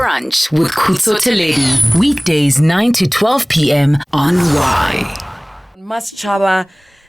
Brunch with Khutso Theledi. Weekdays 9 to 12 p.m. on Y. Masechaba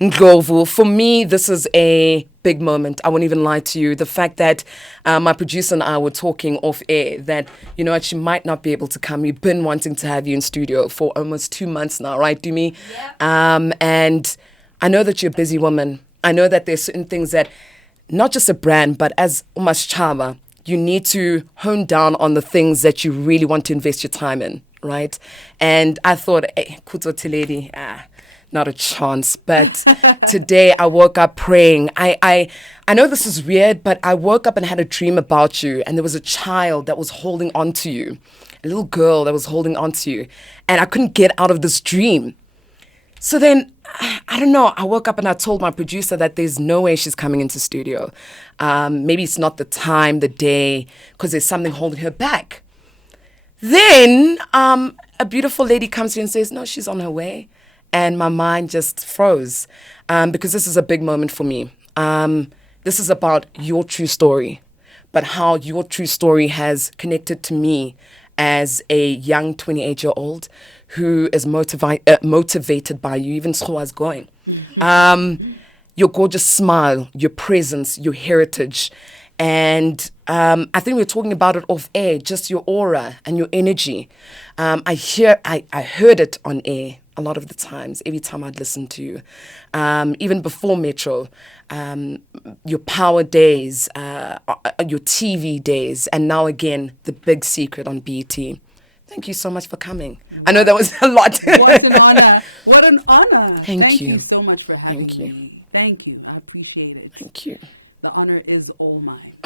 Ndlovu. For me, this is a big moment. I won't even lie to you. The fact that my producer and I were talking off air that, you know what, she might not be able to come. We've been wanting to have you in studio for almost 2 months now, right, Dumi? Yeah. And I know that you're a busy woman. I know that there's certain things that, not just a brand, but as Masechaba, you need to hone down on the things that you really want to invest your time in, right? And I thought, hey, Khutso Theledi, not a chance. But today I woke up praying. I know this is weird, but I woke up and had a dream about you. And there was a child that was holding on to you, a little girl that was holding on to you. And I couldn't get out of this dream. So then, I don't know, I woke up and I told my producer that there's no way she's coming into studio. Maybe it's not the time, the day, because there's something holding her back. Then a beautiful lady comes in and says, no, she's on her way. And my mind just froze because this is a big moment for me. This is about your true story, but how your true story has connected to me as a young 28-year-old who is motivated by you, even so as going. Your gorgeous smile, your presence, your heritage. And I think we were talking about it off air, just your aura and your energy. I heard it on air a lot of the times, every time I'd listen to you. Even before Metro, your power days, your TV days, and now again, the big secret on BET. Thank you so much for coming. I know that was a lot. What an honor. What an honor. Thank you so much for having me. Thank you. I appreciate it. Thank you. The honor is all mine.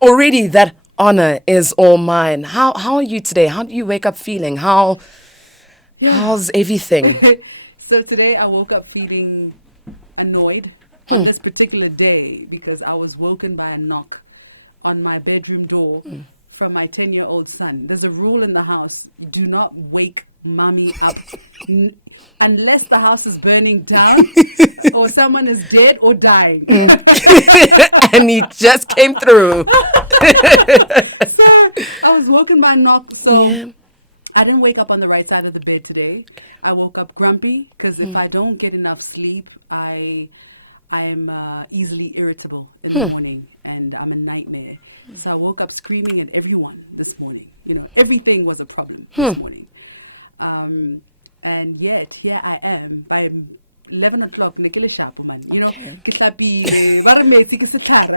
Already that honor is all mine. How are you today? How do you wake up feeling? How's everything? So today I woke up feeling annoyed on this particular day because I was woken by a knock on my bedroom door from my 10-year-old son. There's a rule in the house: you do not wake mommy up unless the house is burning down or someone is dead or dying. And he just came through. So I was woken by a knock. So I didn't wake up on the right side of the bed today. I woke up grumpy because if I don't get enough sleep, I'm easily irritable in the morning, and I'm a nightmare. So I woke up screaming at everyone this morning. You know, everything was a problem this morning. And yet here I am by 11 o'clock. You know,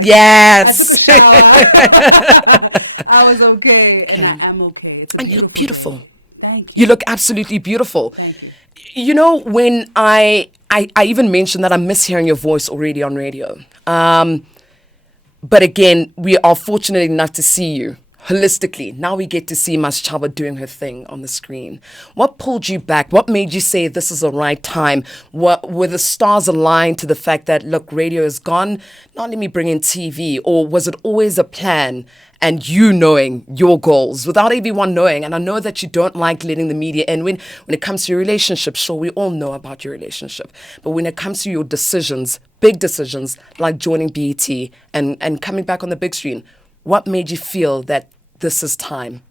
yes. I took a shower. I was okay, and I am okay. It's a beautiful day. Thank you. You look absolutely beautiful. Thank you. You know, when I even mentioned that I miss hearing your voice already on radio. But again, we are fortunate enough to see you holistically. Now we get to see Masechaba doing her thing on the screen. What pulled you back? What made you say this is the right time? Were the stars aligned to the fact that, look, radio is gone, now let me bring in TV? Or was it always a plan and you knowing your goals without everyone knowing? And I know that you don't like letting the media in. When it comes to your relationship, sure, we all know about your relationship. But when it comes to your decisions, big decisions, like joining BET and coming back on the big screen, what made you feel that this is time?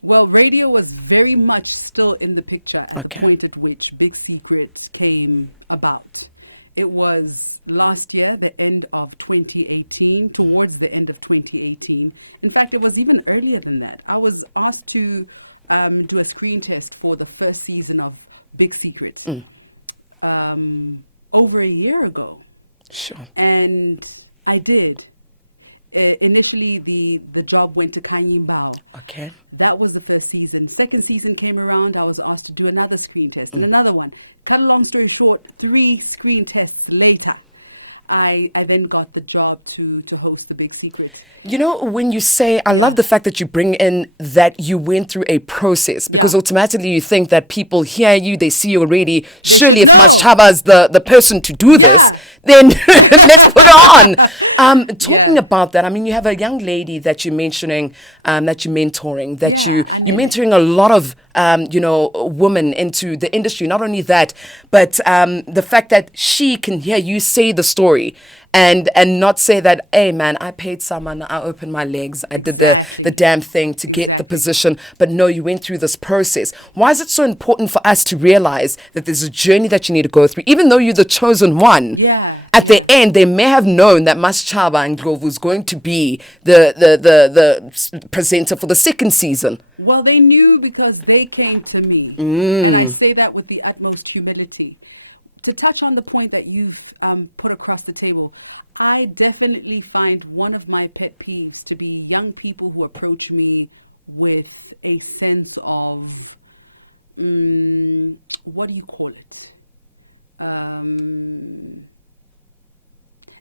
Well, radio was very much still in the picture at the point at which Big Secret came about. It was last year, the end of 2018, towards the end of 2018. In fact, it was even earlier than that. I was asked to do a screen test for the first season of Big Secret over a year ago. Sure. And I did. Initially, the job went to Kanyimbao. Okay. That was the first season. Second season came around. I was asked to do another screen test and another one. Cut a long story short, 3 screen tests later, I then got the job to host the Big Secret. You know, when you say, I love the fact that you bring in that you went through a process, because automatically you think that people hear you, they see you already. Surely if Masechaba is the person to do this, then let's put on. Talking about that, I mean, you have a young lady that you're mentioning, that you're mentoring, that you're mentoring a lot of, women into the industry. Not only that, but the fact that she can hear you say the story story. And not say that, hey man, I paid someone, I opened my legs, I did the damn thing to get the position. But no, you went through this process. Why is it so important for us to realize that there's a journey that you need to go through, even though you're the chosen one? Yeah. At the end, they may have known that Masechaba Ndlovu is going to be the presenter for the second season. Well, they knew because they came to me. And I say that with the utmost humility. To touch on the point that you've put across the table, I definitely find one of my pet peeves to be young people who approach me with a sense of, what do you call it?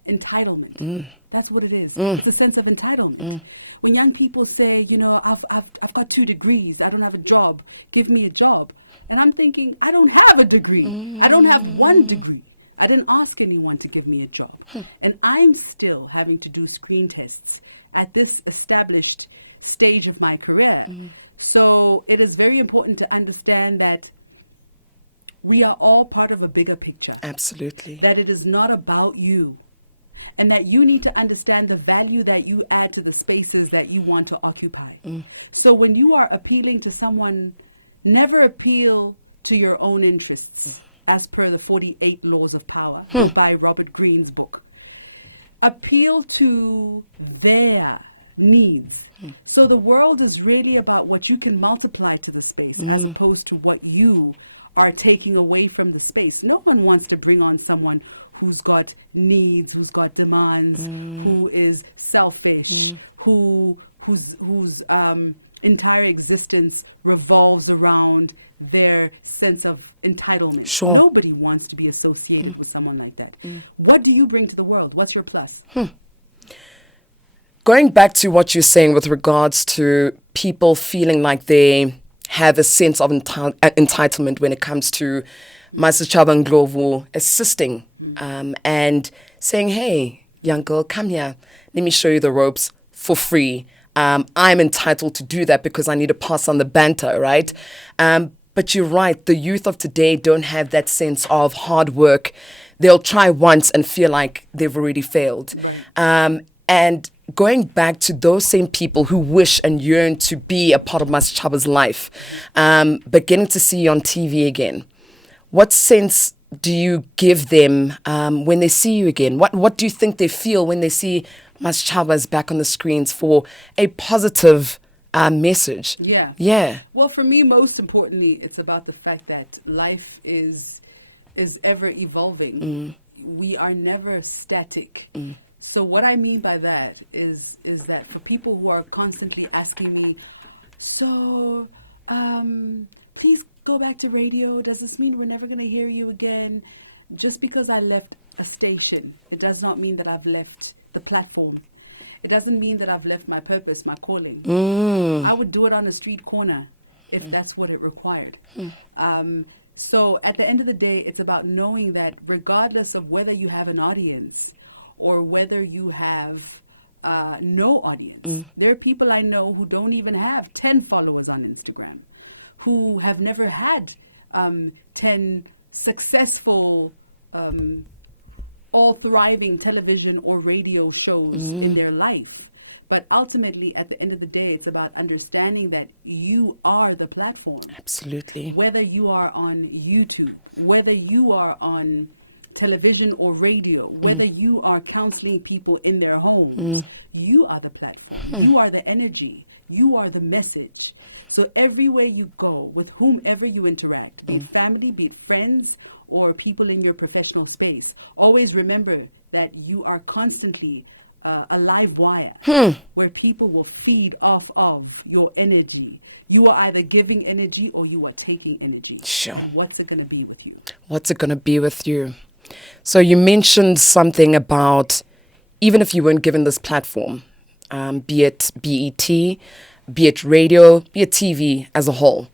Entitlement. That's what it is. It's a sense of entitlement. When young people say, you know, I've got 2 degrees, I don't have a job, give me a job. And I'm thinking, I don't have a degree. I don't have 1 degree. I didn't ask anyone to give me a job. And I'm still having to do screen tests at this established stage of my career. So it is very important to understand that we are all part of a bigger picture. Absolutely. That it is not about you. And that you need to understand the value that you add to the spaces that you want to occupy. So when you are appealing to someone, never appeal to your own interests as per the 48 laws of power. Go by Robert Greene's book. Appeal to their needs. So the world is really about what you can multiply to the space as opposed to what you are taking away from the space. No one wants to bring on someone who's got needs, who's got demands, who is selfish, whose entire existence revolves around their sense of entitlement. Sure. Nobody wants to be associated with someone like that. What do you bring to the world? What's your plus? Going back to what you're saying with regards to people feeling like they have a sense of entitlement when it comes to Masechaba Ndlovu assisting and saying, hey, young girl, come here. Let me show you the ropes for free. I'm entitled to do that because I need to pass on the banter, right? But you're right. The youth of today don't have that sense of hard work. They'll try once and feel like they've already failed. Right. And going back to those same people who wish and yearn to be a part of Masechaba's life, but getting to see you on TV again, what sense do you give them when they see you again? What do you think they feel when they see Masechaba back on the screens for a positive message? Yeah. Well, for me, most importantly, it's about the fact that life is ever evolving. We are never static. So what I mean by that is that for people who are constantly asking me, so please go back to radio. Does this mean we're never going to hear you again? Just because I left a station, it does not mean that I've left the platform. It doesn't mean that I've left my purpose, my calling. I would do it on a street corner if that's what it required. So at the end of the day, it's about knowing that regardless of whether you have an audience or whether you have no audience. There are people I know who don't even have 10 followers on Instagram, who have never had 10 successful, all thriving television or radio shows in their life. But ultimately, at the end of the day, it's about understanding that you are the platform. Absolutely. Whether you are on YouTube, whether you are on television or radio, whether you are counseling people in their homes, you are the platform. You are the energy. You are the message. So everywhere you go, with whomever you interact, be it family, be it friends, or people in your professional space, always remember that you are constantly a live wire where people will feed off of your energy. You are either giving energy or you are taking energy. Sure. And what's it going to be with you? What's it going to be with you? So you mentioned something about even if you weren't given this platform, be it BET, be it radio, be it TV as a whole,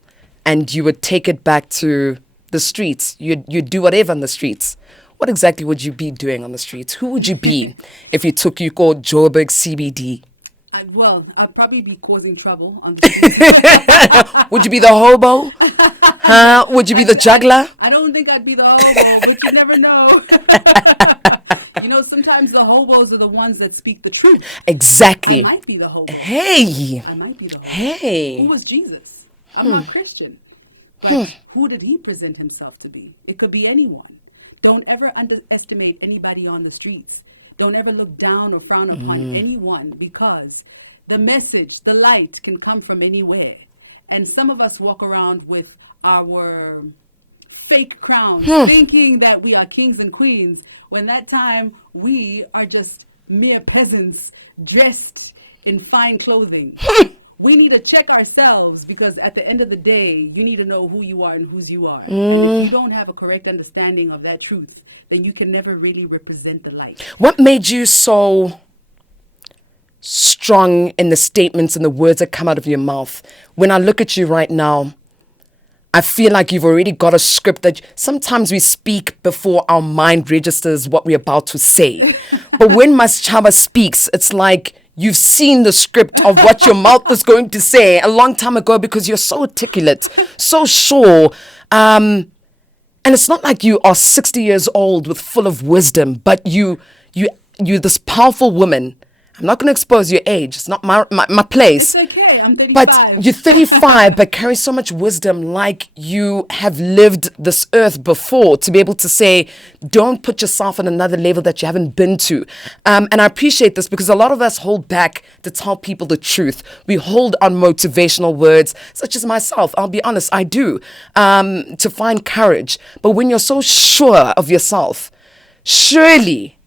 and you would take it back to the streets, you'd do whatever on the streets. What exactly would you be doing on the streets? Who would you be if you took you called Joburg CBD? I'd probably be causing trouble on the streets. Would you be the hobo? Would you be the juggler? I don't think I'd be the hobo, but you never know. Sometimes the hobos are the ones that speak the truth. Exactly. I might be the hobo. Hey. I might be the hobo. Hey. Who was Jesus? I'm not Christian. But who did he present himself to be? It could be anyone. Don't ever underestimate anybody on the streets. Don't ever look down or frown upon anyone, because the message, the light can come from anywhere. And some of us walk around with our fake crowns, thinking that we are kings and queens, when that time we are just mere peasants dressed in fine clothing. We need to check ourselves, because at the end of the day, you need to know who you are and whose you are. And if you don't have a correct understanding of that truth, then you can never really represent the light. What made you so strong in the statements and the words that come out of your mouth? When I look at you right now, I feel like you've already got a script that sometimes we speak before our mind registers what we're about to say. But when Masechaba speaks, it's like you've seen the script of what your mouth was going to say a long time ago, because you're so articulate, so sure. And it's not like you are 60 years old with full of wisdom, but you're this powerful woman. I'm not going to expose your age. It's not my place. It's okay. I'm 35. But you're 35, but carry so much wisdom, like you have lived this earth before, to be able to say, don't put yourself on another level that you haven't been to. And I appreciate this, because a lot of us hold back to tell people the truth. We hold on motivational words, such as myself. I'll be honest, I do, to find courage. But when you're so sure of yourself, surely,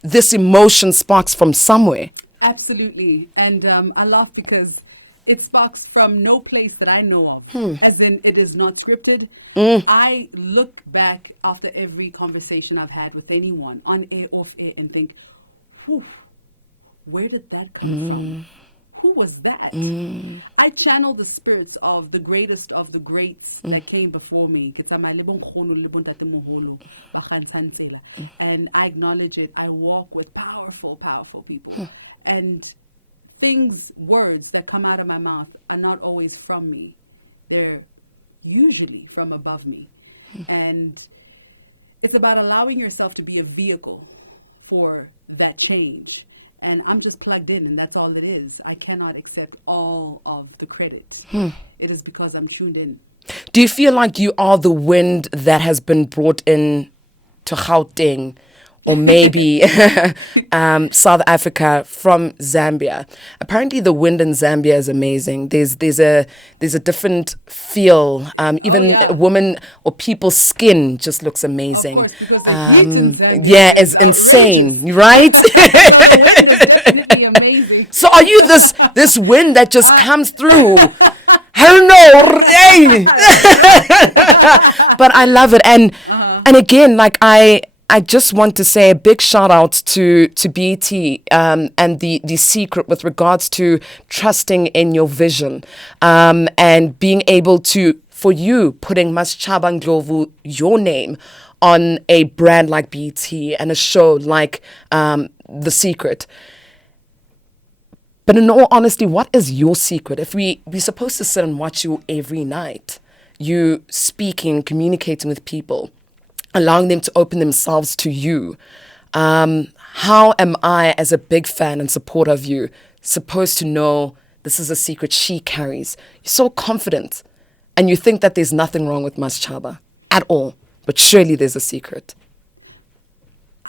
this emotion sparks from somewhere. Absolutely. And I laugh because it sparks from no place that I know of, as in it is not scripted. I look back after every conversation I've had with anyone, on air, off air, and think, whew, where did that come from? Who was that? I channel the spirits of the greatest of the greats that came before me. And I acknowledge it. I walk with powerful, powerful people. And words that come out of my mouth are not always from me. They're usually from above me. And it's about allowing yourself to be a vehicle for that change. And I'm just plugged in, and that's all it is. I cannot accept all of the credit. It is because I'm tuned in. Do you feel like you are the wind that has been brought in to Gauteng, or maybe South Africa from Zambia? Apparently the wind in Zambia is amazing. There's a different feel. Even a woman or people's skin just looks amazing. Of course, because the heat in Zambia is outrageous, insane, right? So the wind is definitely amazing. So are you this wind that just comes through? Hello, but I love it, and again, like I just want to say a big shout out to BT and the secret with regards to trusting in your vision, and being able to, for you, putting Masechaba Ndlovu, your name, on a brand like BT and a show like The Secret. But in all honesty, what is your secret? If we're supposed to sit and watch you every night, you speaking, communicating with people, allowing them to open themselves to you, how am I, as a big fan and supporter of you, supposed to know this is a secret she carries? You're so confident, and you think that there's nothing wrong with Masechaba at all, but surely there's a secret.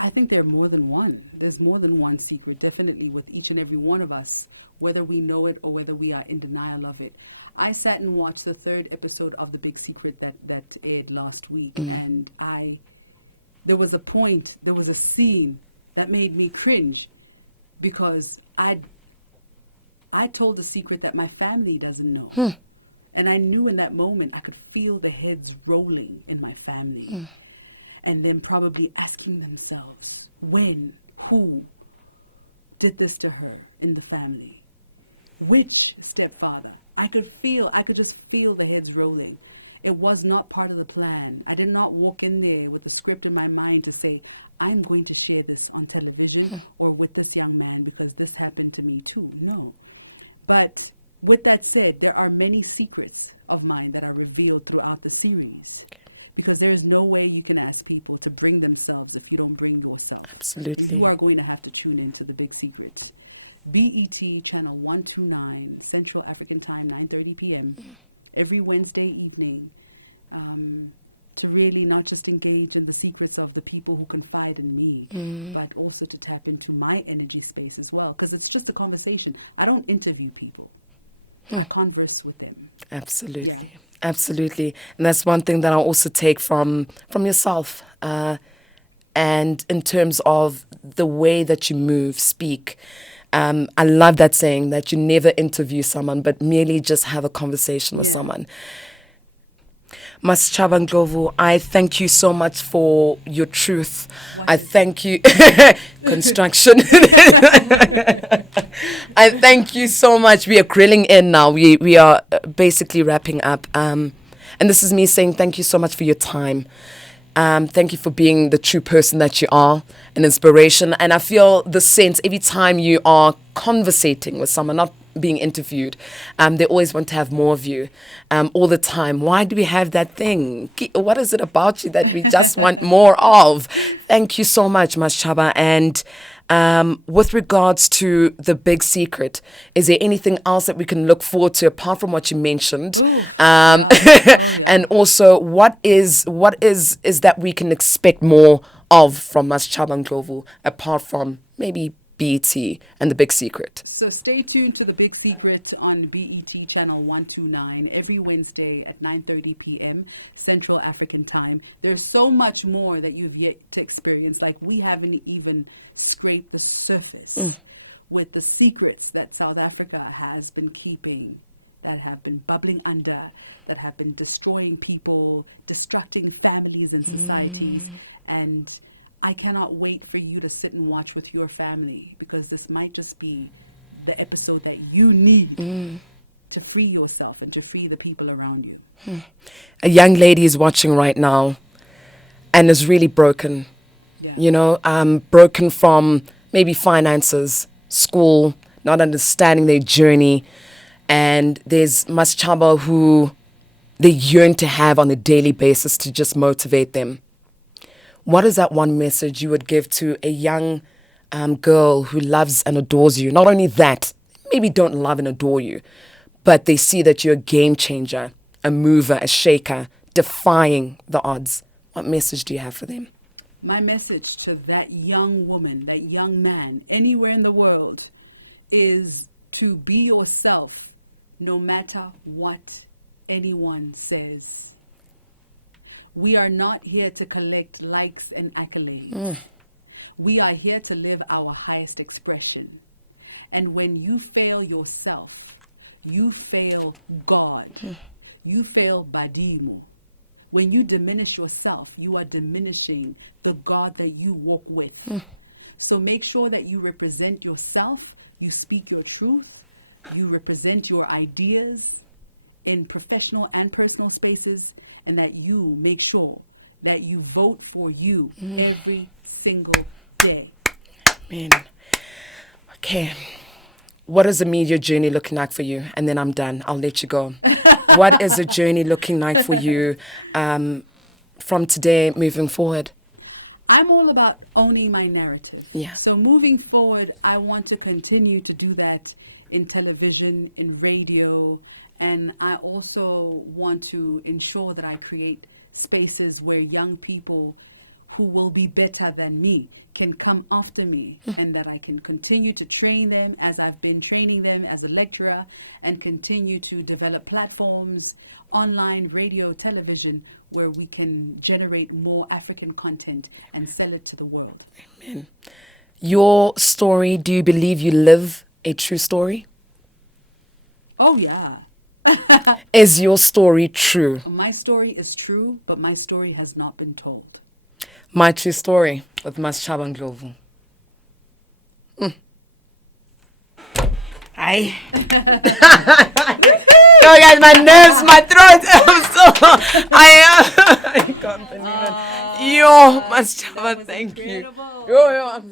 I think there are more than one. There's more than one secret, definitely, with each and every one of us, whether we know it or whether we are in denial of it. I sat and watched the 3rd episode of The Big Secret that aired last week, and there was a scene that made me cringe, because I told the secret that my family doesn't know. And I knew in that moment I could feel the heads rolling in my family. And then probably asking themselves, when, who did this to her in the family? Which stepfather? I could just feel the heads rolling. It was not part of the plan. I did not walk in there with the script in my mind to say, I'm going to share this on television or with this young man because this happened to me too. No. But with that said, there are many secrets of mine that are revealed throughout the series. Because there is no way you can ask people to bring themselves if you don't bring yourself. Absolutely. And you are going to have to tune into The Big Secret. BET channel 129, Central African Time, 9:30 p.m. every Wednesday evening, to really not just engage in the secrets of the people who confide in me, but also to tap into my energy space as well. Because it's just a conversation. I don't interview people. I converse with them. Absolutely. Yeah. Absolutely. And that's one thing that I also take from yourself. And in terms of the way that you move, speak. I love that saying that you never interview someone, but merely just have a conversation with someone. Masechaba Ndlovu, I thank you so much for your truth. I thank you. Construction. I thank you so much. We are grilling in now. We are basically wrapping up. And this is me saying thank you so much for your time. Thank you for being the true person that you are, an inspiration. And I feel the sense every time you are conversating with someone, not being interviewed, they always want to have more of you all the time. Why do we have that thing? What is it about you that we just want more of? Thank you so much, Masechaba. And with regards to The Big Secret, is there anything else that we can look forward to apart from what you mentioned? And also, what is that we can expect more of from Masechaba Ndlovu apart from maybe BET and The Big Secret? So stay tuned to The Big Secret on BET channel 129 every Wednesday at 9:30 p.m. Central African Time. There's so much more that you've yet to experience. Like, we haven't even scraped the surface with the secrets that South Africa has been keeping, that have been bubbling under, that have been destroying people, destructing families and societies. And I cannot wait for you to sit and watch with your family, because this might just be the episode that you need to free yourself and to free the people around you. A young lady is watching right now and is really broken. Yeah. You know, broken from maybe finances, school, not understanding their journey. And there's Masechaba who they yearn to have on a daily basis to just motivate them. What is that one message you would give to a young girl who loves and adores you? Not only that, maybe don't love and adore you, but they see that you're a game changer, a mover, a shaker, defying the odds. What message do you have for them? My message to that young woman, that young man, anywhere in the world, is to be yourself no matter what anyone says. We are not here to collect likes and accolades. We are here to live our highest expression. And when you fail yourself, you fail God. You fail Badimo. When you diminish yourself, you are diminishing the God that you walk with. So make sure that you represent yourself, you speak your truth, you represent your ideas in professional and personal spaces, and that you make sure that you vote for you every single day. Man. Okay. What is the media journey looking like for you? And then I'm done. I'll let you go. What is the journey looking like for you from today moving forward? I'm all about owning my narrative. Yeah. So moving forward, I want to continue to do that in television, in radio, and I also want to ensure that I create spaces where young people who will be better than me can come after me, and that I can continue to train them as I've been training them as a lecturer, and continue to develop platforms, online, radio, television, where we can generate more African content and sell it to the world. Amen. Your story, do you believe you live a true story? Oh, yeah. Is your story true? My story is true, but my story has not been told. My true story with Masechaba Ndlovu. Hi. Yo, guys, my nerves, my throat. I can't believe it. Yo, Masechaba, thank you. Yo, I'm